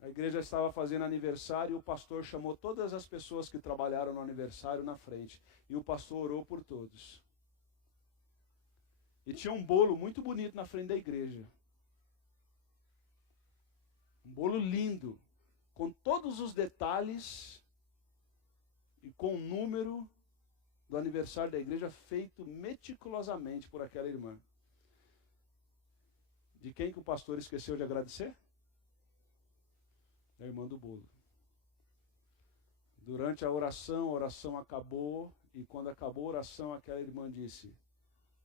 A igreja estava fazendo aniversário e o pastor chamou todas as pessoas que trabalharam no aniversário na frente. E o pastor orou por todos. E tinha um bolo muito bonito na frente da igreja. Um bolo lindo, com todos os detalhes e com o número do aniversário da igreja feito meticulosamente por aquela irmã. De quem que o pastor esqueceu de agradecer? Da irmã do bolo. Durante a oração acabou, e quando acabou a oração, aquela irmã disse,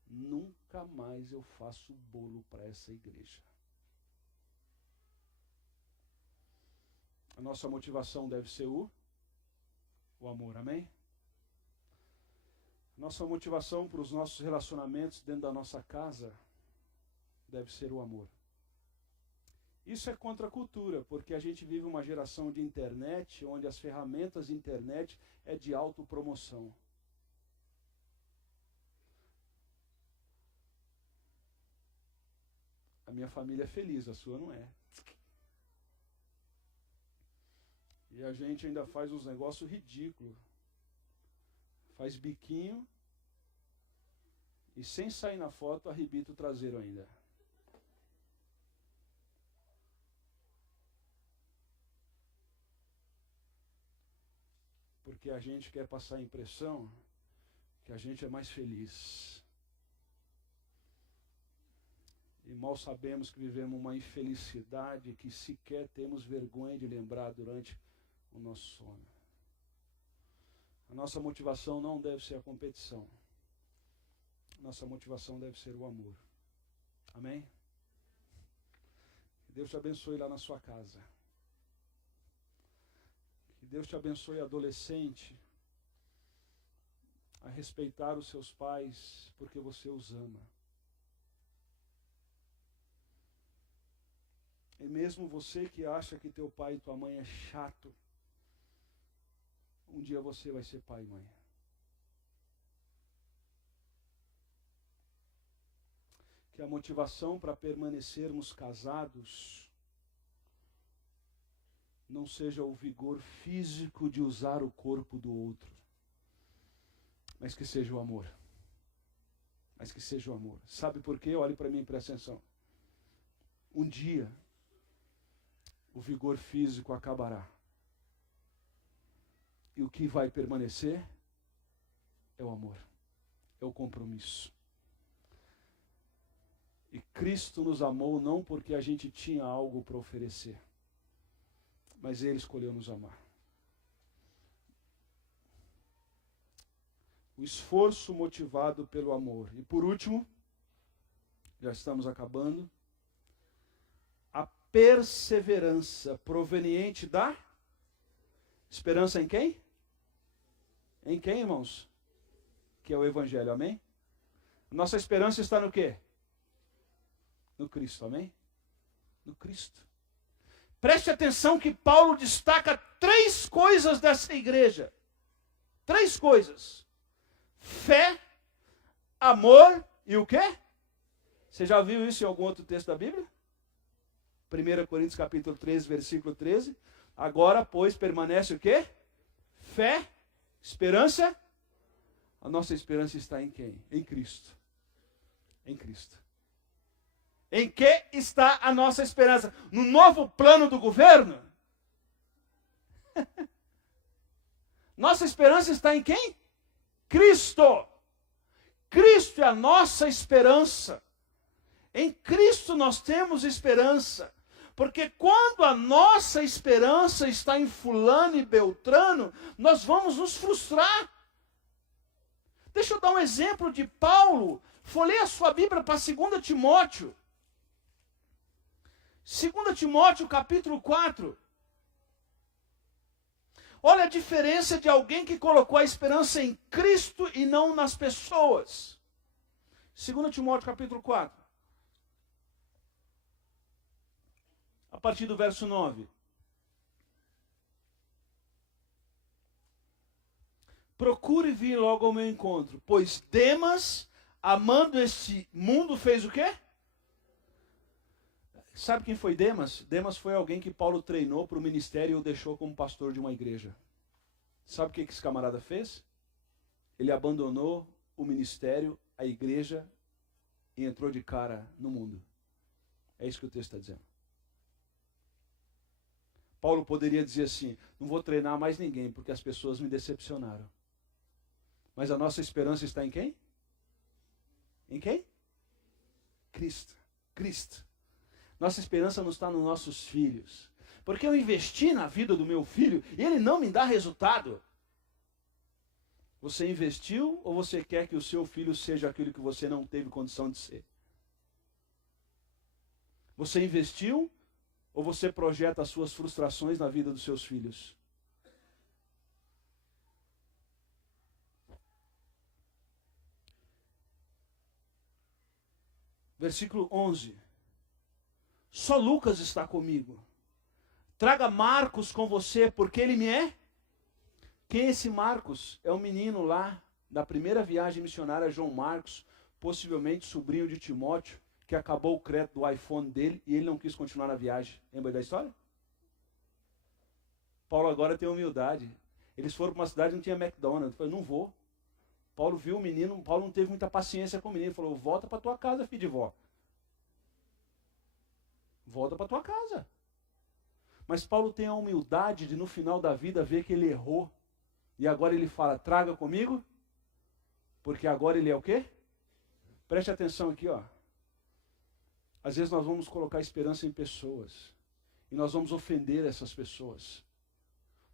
nunca mais eu faço bolo para essa igreja. A nossa motivação deve ser o amor, amém? Nossa motivação para os nossos relacionamentos dentro da nossa casa deve ser o amor. Isso é contra a cultura, porque a gente vive uma geração de internet, onde as ferramentas de internet é de autopromoção. A minha família é feliz, a sua não é. E a gente ainda faz uns negócios ridículos. Faz biquinho e sem sair na foto arrebita o traseiro ainda. Porque a gente quer passar a impressão que a gente é mais feliz. E mal sabemos que vivemos uma infelicidade que sequer temos vergonha de lembrar durante o nosso sono. A nossa motivação não deve ser a competição. Nossa motivação deve ser o amor. Amém? Que Deus te abençoe lá na sua casa. Que Deus te abençoe, adolescente, a respeitar os seus pais porque você os ama. E mesmo você que acha que teu pai e tua mãe é chato, um dia você vai ser pai e mãe. Que a motivação para permanecermos casados não seja o vigor físico de usar o corpo do outro, mas que seja o amor. Mas que seja o amor. Sabe por quê? Olhe para mim e preste atenção. Um dia, o vigor físico acabará. E o que vai permanecer é o amor, é o compromisso. E Cristo nos amou não porque a gente tinha algo para oferecer, mas Ele escolheu nos amar. O esforço motivado pelo amor. E por último, já estamos acabando, a perseverança proveniente da esperança em quem? Em quem, irmãos? Que é o Evangelho, amém? Nossa esperança está no quê? No Cristo, amém? No Cristo. Preste atenção que Paulo destaca 3 coisas dessa igreja. 3 coisas. Fé, amor e o quê? Você já viu isso em algum outro texto da Bíblia? 1 Coríntios capítulo 13, versículo 13. Agora, pois, permanece o quê? Fé, esperança. A nossa esperança está em quem? Em Cristo. Em Cristo. Em que está a nossa esperança? No novo plano do governo? Nossa esperança está em quem? Cristo. Cristo é a nossa esperança. Em Cristo nós temos esperança. Porque quando a nossa esperança está em fulano e beltrano, nós vamos nos frustrar. Deixa eu dar um exemplo de Paulo. Folheia a sua Bíblia para 2 Timóteo. 2 Timóteo capítulo 4. Olha a diferença de alguém que colocou a esperança em Cristo e não nas pessoas. 2 Timóteo capítulo 4. A partir do verso 9. Procure vir logo ao meu encontro, pois Demas, amando este mundo, fez o quê? Sabe quem foi Demas? Demas foi alguém que Paulo treinou para o ministério e o deixou como pastor de uma igreja. Sabe o que esse camarada fez? Ele abandonou o ministério, a igreja, e entrou de cara no mundo. É isso que o texto está dizendo. Paulo poderia dizer assim, não vou treinar mais ninguém, porque as pessoas me decepcionaram. Mas a nossa esperança está em quem? Em quem? Cristo. Cristo. Nossa esperança não está nos nossos filhos. Porque eu investi na vida do meu filho e ele não me dá resultado. Você investiu ou você quer que o seu filho seja aquilo que você não teve condição de ser? Você investiu ou você projeta as suas frustrações na vida dos seus filhos? Versículo 11. Só Lucas está comigo. Traga Marcos com você, porque ele me é. Quem é esse Marcos? É um menino lá da primeira viagem missionária, João Marcos, possivelmente sobrinho de Timóteo, que acabou o crédito do iPhone dele e ele não quis continuar na viagem. Lembra da história? Paulo agora tem humildade. Eles foram para uma cidade que não tinha McDonald's. Ele falou, não vou. Paulo viu o menino, Paulo não teve muita paciência com o menino. Ele falou, volta para tua casa, filho de vó. Volta para tua casa. Mas Paulo tem a humildade de no final da vida ver que ele errou. E agora ele fala, traga comigo. Porque agora ele é o quê? Preste atenção aqui, ó. Às vezes nós vamos colocar esperança em pessoas. E nós vamos ofender essas pessoas.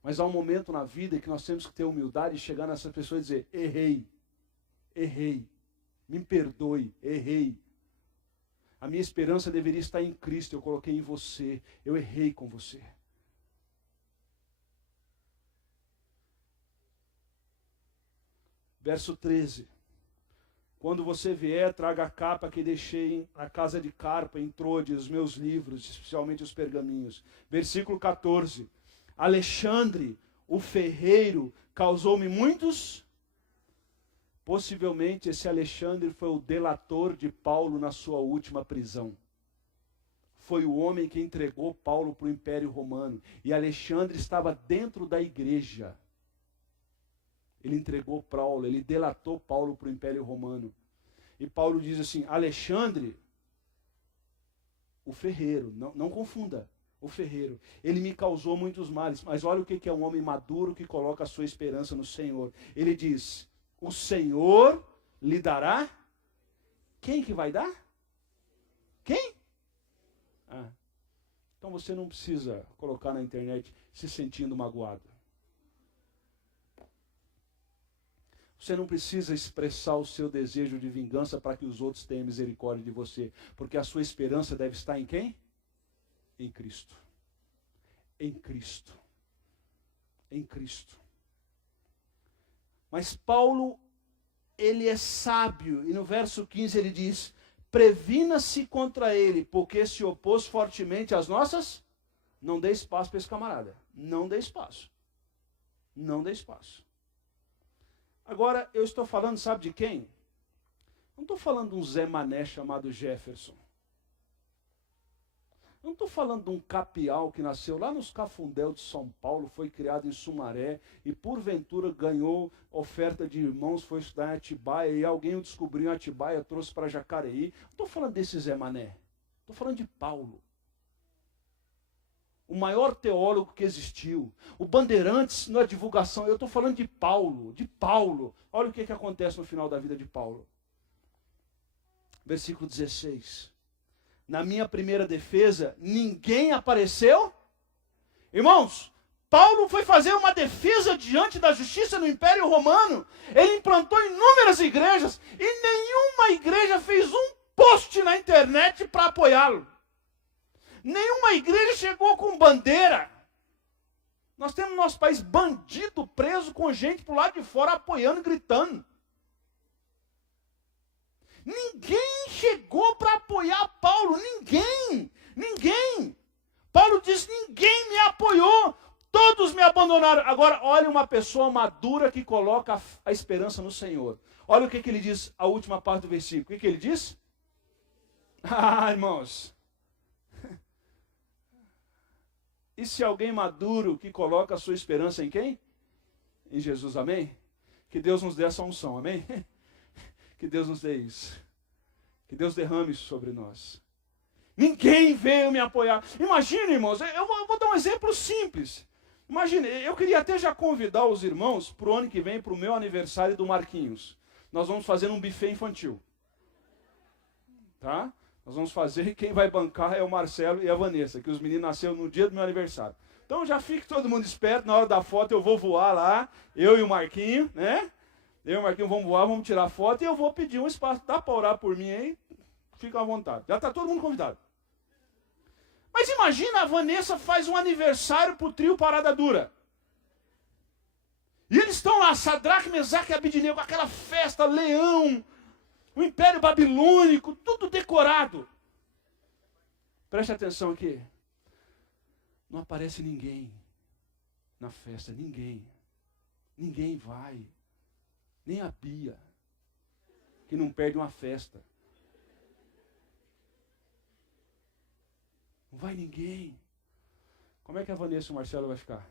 Mas há um momento na vida que nós temos que ter humildade e chegar nessas pessoas e dizer, errei. Errei. Me perdoe. Errei. A minha esperança deveria estar em Cristo. Eu coloquei em você. Eu errei com você. Verso 13. Quando você vier, traga a capa que deixei na casa de Carpa, em Trode, os meus livros, especialmente os pergaminhos. Versículo 14. Alexandre, o ferreiro, causou-me muitos. Possivelmente esse Alexandre foi o delator de Paulo na sua última prisão. Foi o homem que entregou Paulo para o Império Romano. E Alexandre estava dentro da igreja. Ele entregou Paulo, ele delatou Paulo para o Império Romano. E Paulo diz assim, Alexandre, o ferreiro, não confunda, o ferreiro, ele me causou muitos males, mas olha o que é um homem maduro que coloca a sua esperança no Senhor. Ele diz, o Senhor lhe dará, quem que vai dar? Quem? Então você não precisa colocar na internet se sentindo magoado. Você não precisa expressar o seu desejo de vingança para que os outros tenham misericórdia de você. Porque a sua esperança deve estar em quem? Em Cristo. Em Cristo. Em Cristo. Mas Paulo, ele é sábio. E no verso 15 ele diz, previna-se contra ele, porque se opôs fortemente às nossas. Não dê espaço para esse camarada. Não dê espaço. Não dê espaço. Agora, eu estou falando, sabe de quem? Não estou falando de um Zé Mané chamado Jefferson. Não estou falando de um capial que nasceu lá nos Cafundéu de São Paulo, foi criado em Sumaré e porventura ganhou oferta de irmãos, foi estudar em Atibaia e alguém o descobriu em Atibaia, trouxe para Jacareí. Não estou falando desse Zé Mané. Estou falando de Paulo. O maior teólogo que existiu. O Bandeirantes na divulgação. Eu estou falando de Paulo. De Paulo. Olha o que acontece no final da vida de Paulo. Versículo 16. Na minha primeira defesa, ninguém apareceu. Irmãos, Paulo foi fazer uma defesa diante da justiça no Império Romano. Ele implantou inúmeras igrejas e nenhuma igreja fez um post na internet para apoiá-lo. Nenhuma igreja chegou com bandeira. Nós temos no nosso país bandido preso com gente pro lado de fora apoiando e gritando. Ninguém chegou para apoiar Paulo. Ninguém. Ninguém. Paulo diz, ninguém me apoiou. Todos me abandonaram. Agora, olha uma pessoa madura que coloca a esperança no Senhor. Olha o que ele diz, a última parte do versículo. O que ele diz? Irmãos. E se alguém maduro que coloca a sua esperança em quem? Em Jesus, amém? Que Deus nos dê essa unção, amém? Que Deus nos dê isso. Que Deus derrame isso sobre nós. Ninguém veio me apoiar. Imagina, irmãos, eu vou dar um exemplo simples. Imagina, eu queria até já convidar os irmãos para o ano que vem, para o meu aniversário do Marquinhos. Nós vamos fazer um buffet infantil. Tá? Nós vamos fazer e quem vai bancar é o Marcelo e a Vanessa, que os meninos nasceram no dia do meu aniversário. Então já fique todo mundo esperto, na hora da foto eu vou voar lá, eu e o Marquinho, né? Eu e o Marquinho vamos voar, vamos tirar foto e eu vou pedir um espaço. Dá para orar por mim aí? Fica à vontade. Já está todo mundo convidado. Mas imagina, a Vanessa faz um aniversário para o trio Parada Dura. E eles estão lá, Sadraque, Mesaque e Abidnego, aquela festa, leão, o Império Babilônico, tudo decorado. Preste atenção aqui. Não aparece ninguém na festa, ninguém. Ninguém vai. Nem a Bia, que não perde uma festa. vai ninguém. Como é que a Vanessa e o Marcelo vai ficar?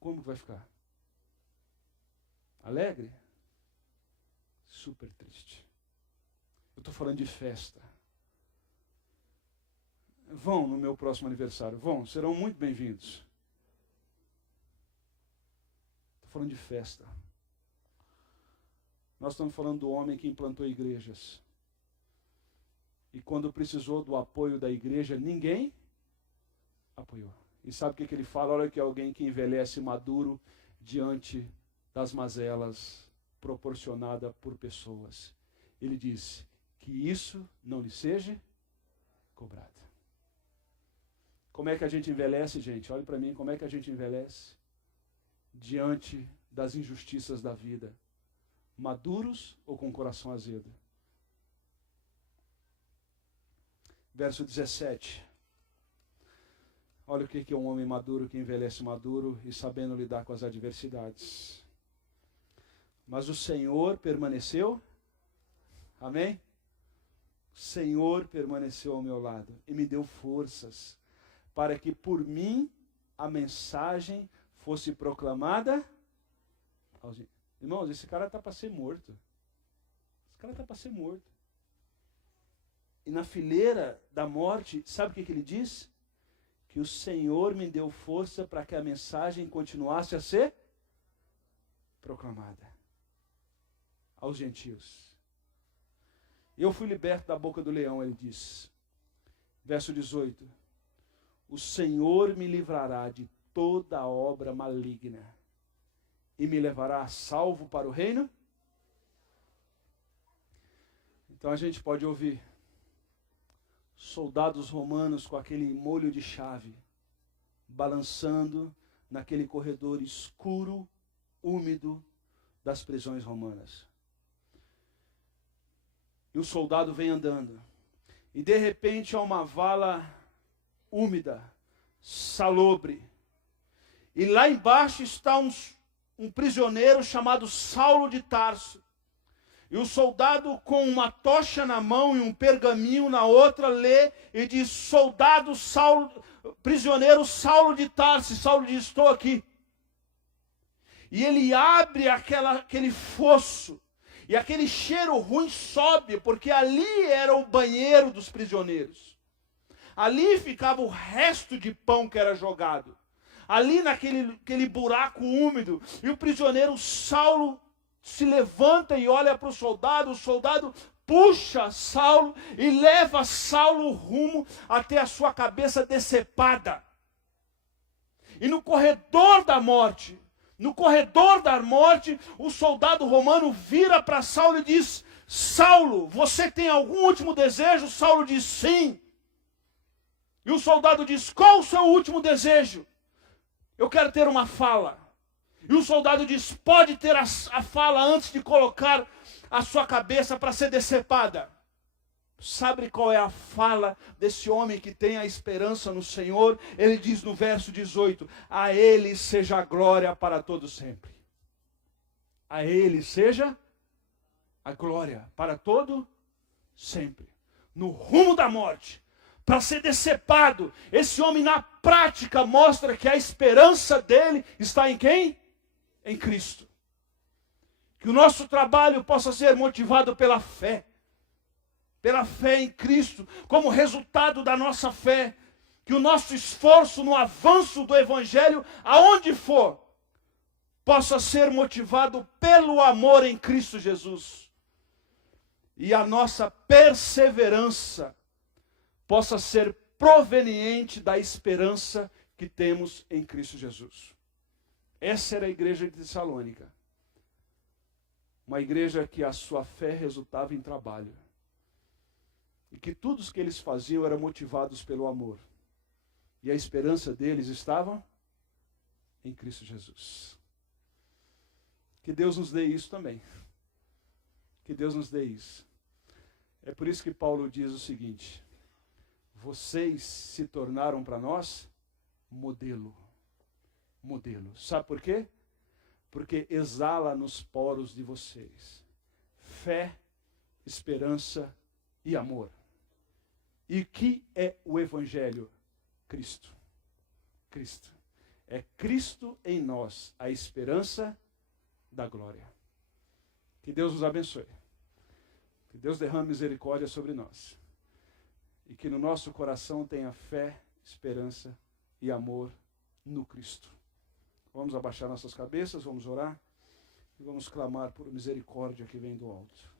Como que vai ficar? Alegre? Super triste. Eu estou falando de festa. Vão no meu próximo aniversário. Vão, serão muito bem-vindos. Estou falando de festa. Nós estamos falando do homem que implantou igrejas. E quando precisou do apoio da igreja, ninguém apoiou. E sabe o que ele fala? Olha que alguém que envelhece maduro diante das mazelas proporcionada por pessoas. Ele diz que isso não lhe seja cobrado. Como é que a gente envelhece, gente? Olhe para mim, como é que a gente envelhece? Diante das injustiças da vida. Maduros ou com o coração azedo? Verso 17. Olha o que é um homem maduro que envelhece maduro e sabendo lidar com as adversidades. Mas o Senhor permaneceu, amém? O Senhor permaneceu ao meu lado e me deu forças para que por mim a mensagem fosse proclamada. Irmãos, esse cara está para ser morto. Esse cara está para ser morto. E na fileira da morte, sabe o que ele diz? Que o Senhor me deu força para que a mensagem continuasse a ser proclamada aos gentios. Eu fui liberto da boca do leão, ele diz. Verso 18. O Senhor me livrará de toda obra maligna e me levará a salvo para o reino. Então a gente pode ouvir soldados romanos com aquele molho de chave, balançando naquele corredor escuro, úmido das prisões romanas. E o soldado vem andando. E de repente há uma vala úmida, salobre. E lá embaixo está um prisioneiro chamado Saulo de Tarso. E o soldado com uma tocha na mão e um pergaminho na outra lê e diz: soldado Saulo, prisioneiro Saulo de Tarso. E Saulo diz: estou aqui. E ele abre aquele fosso. E aquele cheiro ruim sobe, porque ali era o banheiro dos prisioneiros. Ali ficava o resto de pão que era jogado. Ali naquele buraco úmido. E o prisioneiro Saulo se levanta e olha para o soldado puxa Saulo e leva Saulo rumo até a sua cabeça decepada. E no corredor da morte, o soldado romano vira para Saulo e diz: Saulo, você tem algum último desejo? Saulo diz: sim. E o soldado diz: qual o seu último desejo? Eu quero ter uma fala. E o soldado diz: pode ter a fala antes de colocar a sua cabeça para ser decepada. Sabe qual é a fala desse homem que tem a esperança no Senhor? Ele diz no verso 18: a Ele seja a glória para todo sempre. A Ele seja a glória para todo sempre. No rumo da morte, para ser decepado, esse homem na prática mostra que a esperança dele está em quem? Em Cristo. Que o nosso trabalho possa ser motivado pela fé em Cristo, como resultado da nossa fé, que o nosso esforço no avanço do Evangelho, aonde for, possa ser motivado pelo amor em Cristo Jesus. E a nossa perseverança possa ser proveniente da esperança que temos em Cristo Jesus. Essa era a igreja de Tessalônica. Uma igreja que a sua fé resultava em trabalho. E que tudo o que eles faziam era motivados pelo amor. E a esperança deles estava em Cristo Jesus. Que Deus nos dê isso também. Que Deus nos dê isso. É por isso que Paulo diz o seguinte: vocês se tornaram para nós modelo. Modelo. Sabe por quê? Porque exala nos poros de vocês fé, esperança e amor. E que é o Evangelho? Cristo. Cristo. É Cristo em nós, a esperança da glória. Que Deus nos abençoe. Que Deus derrame misericórdia sobre nós. E que no nosso coração tenha fé, esperança e amor no Cristo. Vamos abaixar nossas cabeças, vamos orar e vamos clamar por misericórdia que vem do alto.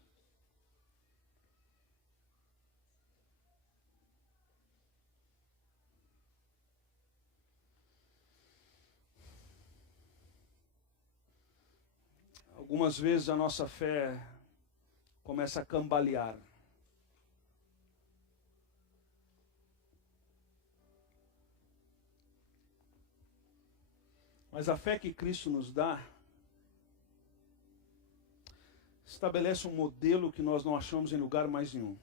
Algumas vezes a nossa fé começa a cambalear. Mas a fé que Cristo nos dá estabelece um modelo que nós não achamos em lugar mais nenhum.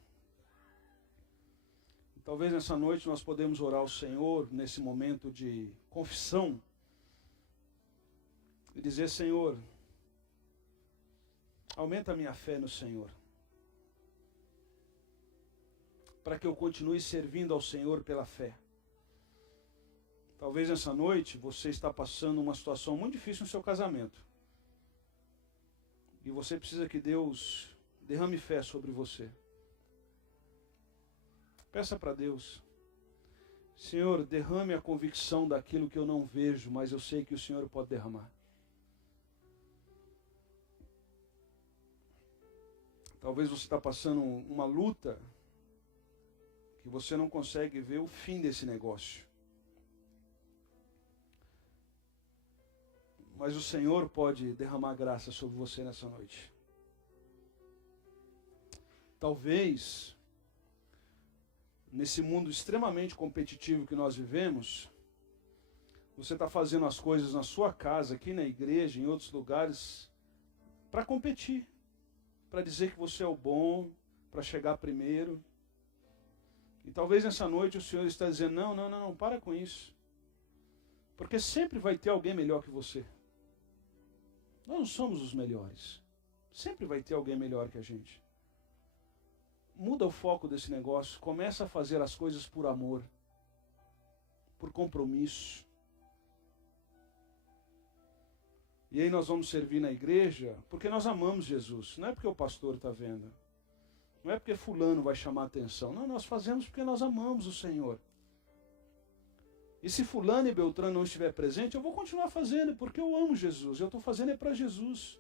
Talvez nessa noite nós podemos orar ao Senhor, nesse momento de confissão, e dizer: Senhor, aumenta a minha fé no Senhor, para que eu continue servindo ao Senhor pela fé. Talvez nessa noite você está passando uma situação muito difícil no seu casamento. E você precisa que Deus derrame fé sobre você. Peça para Deus: Senhor, derrame a convicção daquilo que eu não vejo, mas eu sei que o Senhor pode derramar. Talvez você está passando uma luta que você não consegue ver o fim desse negócio. Mas o Senhor pode derramar graça sobre você nessa noite. Talvez, nesse mundo extremamente competitivo que nós vivemos, você está fazendo as coisas na sua casa, aqui na igreja, em outros lugares, para competir, para dizer que você é o bom, para chegar primeiro. E talvez nessa noite o Senhor está dizendo: não, para com isso. Porque sempre vai ter alguém melhor que você. Nós não somos os melhores. Sempre vai ter alguém melhor que a gente. Muda o foco desse negócio. Começa a fazer as coisas por amor, por compromisso. E aí nós vamos servir na igreja porque nós amamos Jesus. Não é porque o pastor está vendo. Não é porque fulano vai chamar a atenção. Não, nós fazemos porque nós amamos o Senhor. E se fulano e Beltrano não estiver presente, eu vou continuar fazendo, porque eu amo Jesus. Eu estou fazendo é para Jesus.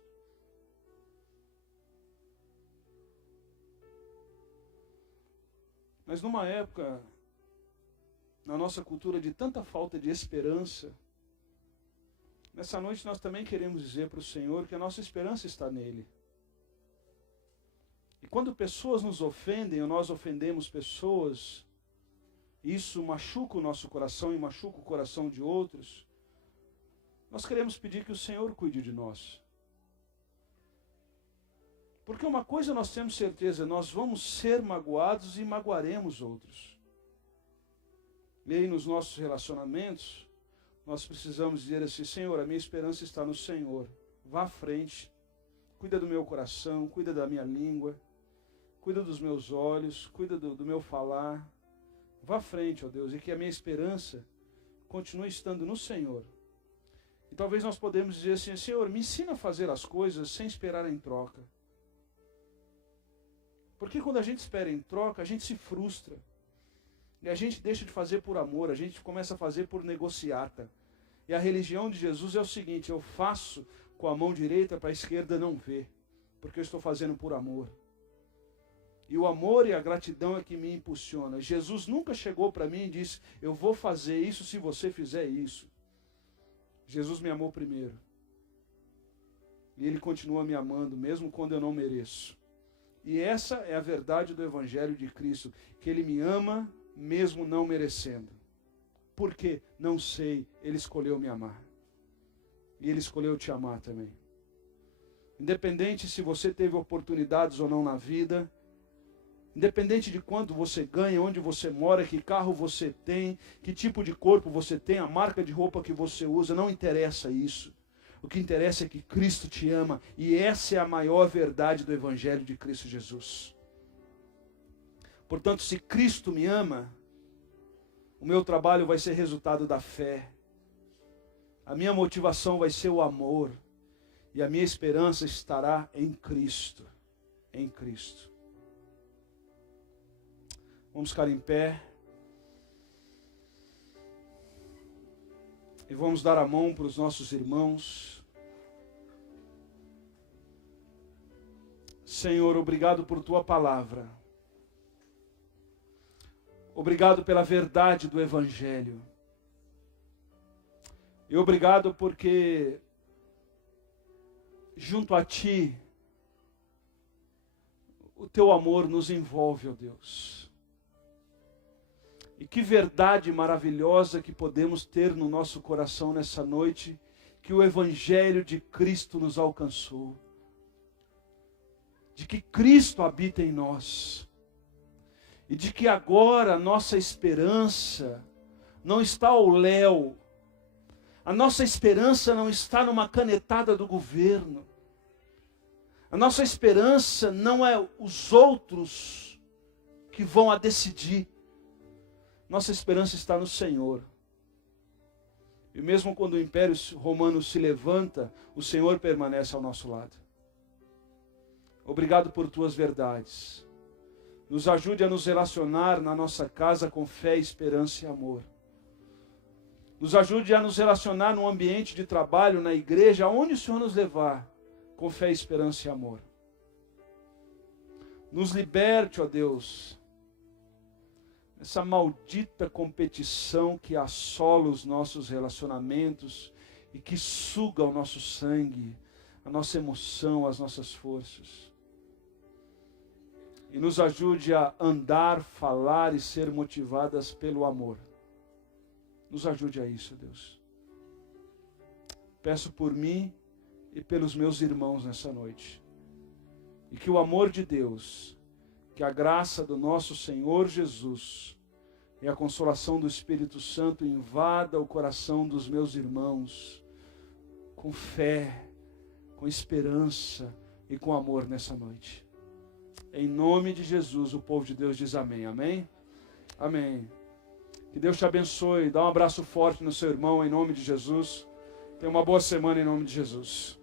Mas numa época, na nossa cultura de tanta falta de esperança, nessa noite nós também queremos dizer para o Senhor que a nossa esperança está nele. E quando pessoas nos ofendem, ou nós ofendemos pessoas, isso machuca o nosso coração e machuca o coração de outros, nós queremos pedir que o Senhor cuide de nós. Porque uma coisa nós temos certeza: nós vamos ser magoados e magoaremos outros. E aí nos nossos relacionamentos, nós precisamos dizer assim: Senhor, a minha esperança está no Senhor. Vá à frente, cuida do meu coração, cuida da minha língua, cuida dos meus olhos, cuida do meu falar. Vá à frente, ó Deus, e que a minha esperança continue estando no Senhor. E talvez nós podemos dizer assim: Senhor, me ensina a fazer as coisas sem esperar em troca. Porque quando a gente espera em troca, a gente se frustra. E a gente deixa de fazer por amor, a gente começa a fazer por negociata. E a religião de Jesus é o seguinte: eu faço com a mão direita para a esquerda não ver, porque eu estou fazendo por amor. E o amor e a gratidão é que me impulsiona. Jesus nunca chegou para mim e disse: eu vou fazer isso se você fizer isso. Jesus me amou primeiro. E Ele continua me amando, mesmo quando eu não mereço. E essa é a verdade do Evangelho de Cristo, que Ele me ama mesmo não merecendo. Por quê? Não sei, Ele escolheu me amar. E Ele escolheu te amar também. Independente se você teve oportunidades ou não na vida, independente de quanto você ganha, onde você mora, que carro você tem, que tipo de corpo você tem, a marca de roupa que você usa, não interessa isso. O que interessa é que Cristo te ama, e essa é a maior verdade do Evangelho de Cristo Jesus. Portanto, se Cristo me ama, o meu trabalho vai ser resultado da fé. A minha motivação vai ser o amor. E a minha esperança estará em Cristo. Em Cristo. Vamos ficar em pé. E vamos dar a mão para os nossos irmãos. Senhor, obrigado por tua palavra. Obrigado pela verdade do Evangelho. E obrigado porque, junto a Ti, o Teu amor nos envolve, ó Deus. E que verdade maravilhosa que podemos ter no nosso coração nessa noite, que o Evangelho de Cristo nos alcançou. De que Cristo habita em nós. E de que agora a nossa esperança não está ao léu. A nossa esperança não está numa canetada do governo. A nossa esperança não é os outros que vão a decidir. Nossa esperança está no Senhor. E mesmo quando o Império Romano se levanta, o Senhor permanece ao nosso lado. Obrigado por tuas verdades. Nos ajude a nos relacionar na nossa casa com fé, esperança e amor. Nos ajude a nos relacionar no ambiente de trabalho, na igreja, aonde o Senhor nos levar, com fé, esperança e amor. Nos liberte, ó Deus, dessa maldita competição que assola os nossos relacionamentos e que suga o nosso sangue, a nossa emoção, as nossas forças. E nos ajude a andar, falar e ser motivadas pelo amor. Nos ajude a isso, Deus. Peço por mim e pelos meus irmãos nessa noite. E que o amor de Deus, que a graça do nosso Senhor Jesus e a consolação do Espírito Santo invada o coração dos meus irmãos com fé, com esperança e com amor nessa noite. Em nome de Jesus, o povo de Deus diz amém. Amém? Amém. Que Deus te abençoe. Dá um abraço forte no seu irmão, em nome de Jesus. Tenha uma boa semana, em nome de Jesus.